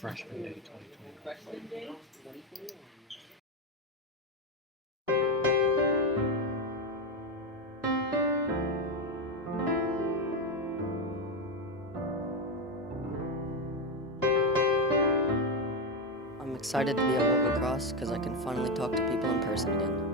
Freshman Day 2021. I'm excited to be at Wilbur Cross because I can finally talk to people in person again.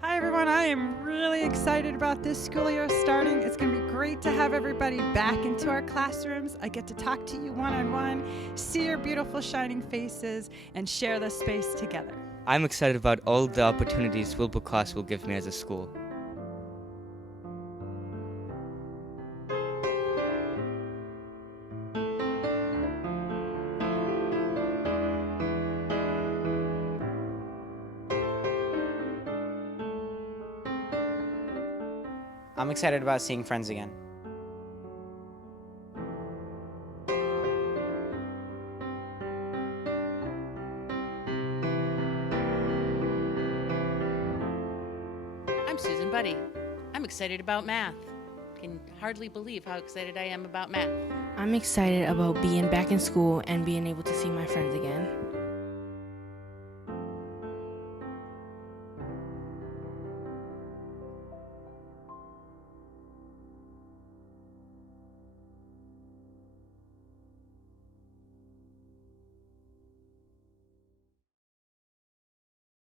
Hi everyone, I am really excited about this school year starting. It's going to be great to have everybody back into our classrooms. I get to talk to you one-on-one, see your beautiful shining faces, and share this space together. I'm excited about all the opportunities Wilbur Cross will give me as a school. I'm excited about seeing friends again. I'm Susan Buddy. I'm excited about math. Can hardly believe how excited I am about math. I'm excited about being back in school and being able to see my friends again.